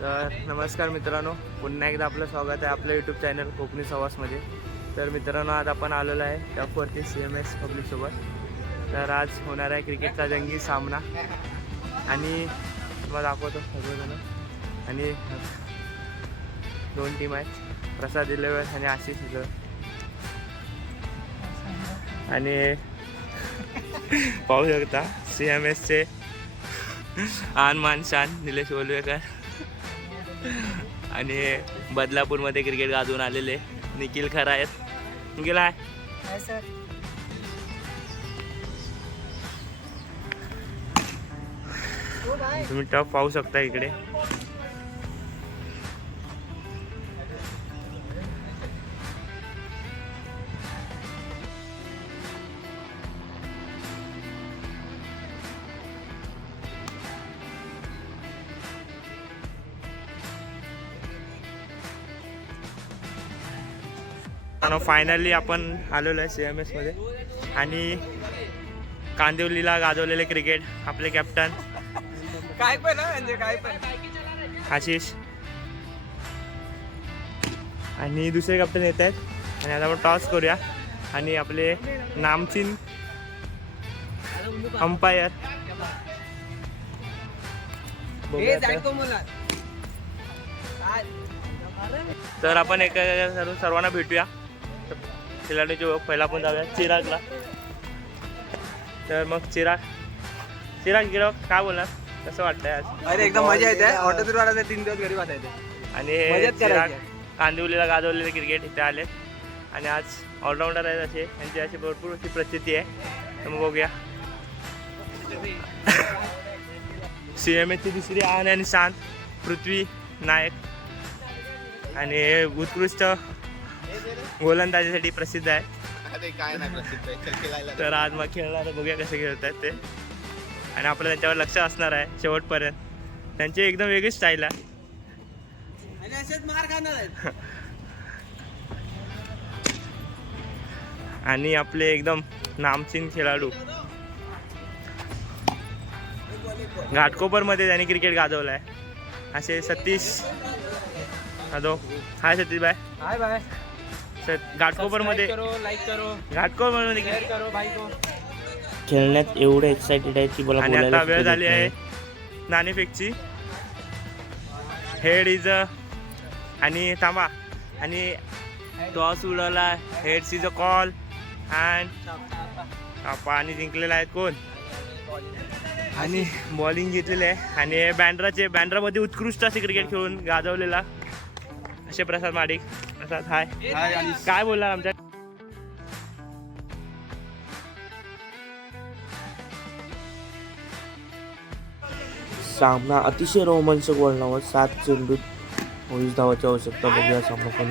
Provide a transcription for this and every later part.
तर नमस्कार मित्रांनो पुन्हा एकदा आपलं स्वागत आहे आपल्या यूट्यूब चॅनल कोकणी सवासमध्ये. तर मित्रांनो आज आपण आलेलो आहे टफवरती सी एम एस पब्लिकसोबत तर आज होणार आहे क्रिकेटचा जंगी सामना. आणि तुम्हाला दाखवतो सगळेजण. आणि दोन टीम आहेत प्रसाद दिलेवर आणि आशिष इथं आणि पाहू शकता सी एम एसचे आन मान शान निलेश ओलवेकर. आणि बदलापूरमध्ये क्रिकेट गाजवून आलेले निखिल खरा आहेत. निखिल आहे तुम्ही टफ पाहू शकता इकडे. फायनली आपण आलेलो आहे सी एम एसमध्ये आणि कांदिवलीला गाजवलेले क्रिकेट आपले कॅप्टन काय पण म्हणजे काय पण. आशिष. आणि दुसरे कॅप्टन येत आहेत. आणि आता आपण टॉस करूया. आणि आपले नामचीन अंपायर तर आपण एका सर्व सर्वांना भेटूया. खिलाडूची ओळख पहिला आपण जाऊया चिरागला. तर मग चिराग चिराग गिराव काय बोलणार? कसं वाटतंय आज? अरे एकदम मजा येते. ऑटो टूर वाला तीन दिवस घरी आणि हे मजाच चिराग करायची. कांदिवलीला गाजवलेले क्रिकेट इथे आलेत आणि आज ऑलराऊंडर आहेत असे. त्यांची अशी भरपूर अशी प्रचिती आहे. तर मग बघूया. सी एम एची दुसरी आन आणि शांत पृथ्वी नायक. आणि हे उत्कृष्ट गोलंदाजीसाठी प्रसिद्ध आहे. अरे काय नाही प्रसिद्ध तर आज मग खेळणार बघूया कसे खेळतात ते. आणि आपलं त्यांच्यावर लक्ष असणार आहे शेवटपर्यंत. त्यांची एकदम वेगळी स्टाईल आहे. आणि असेच मार खाणार आहेत. आणि आपले एकदम नामचीन खेळाडू. घाटकोपरमध्ये त्यांनी क्रिकेट गाजवलं आहे असे Satish. Hello. Hi Satish bye hi bye share करो भाई को खेळण्यात एवढे एक्साइटेड आहे की मला आणि आता वेळ झाली आहे. नाणेफेकची. हेड इज अ आणि थांबा. आणि टॉस उडवला heads is a call and आणि जिंकलेला आहे कोण? आणि बॉलिंग घेतलेली आहे. आणि बँड्राचे बँड्रामध्ये उत्कृष्ट असे क्रिकेट खेळून गाजवलेला. असे प्रसाद माडिक. प्रसाद हाय. काय बोलणार आमच्या सामना अतिशय रोमांचक वळणावर सात चेंडूत पोलीस धावाची आवश्यकता बघूया सामना कोण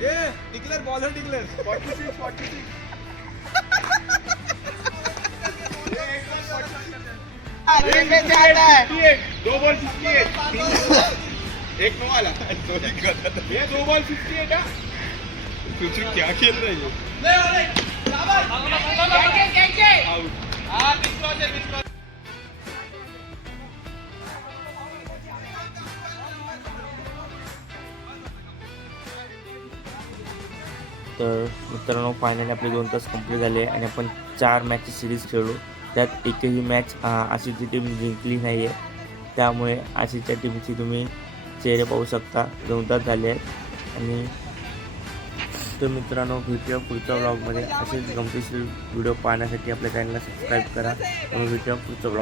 डिक्लेयर बॉलर डिक्लेयर 46 46 दो बॉल एक नो वाला। ये दो बॉल 58 है कुछ क्या खेल रहे हो? नहीं अरे आउट तर मित्रांनो फायनली आपले दोन तास कंप्लीट झाले आणि आपण चार मॅचची सिरीज खेळलो. त्यात एकही मॅच आशिषची टीम जिंकली नाही आहे त्यामुळे आशिषच्या टीमची तुम्ही चेहरे पाहू शकता. दोन तास झाले आहेत. आणि तर मित्रांनो भेटूया पुढच्या ब्लॉगमध्ये असेच गमतीशीर व्हिडिओ पाहण्यासाठी आपल्या चॅनलला सबस्क्राईब करा. आणि भेटूया पुढच्या ब्लॉग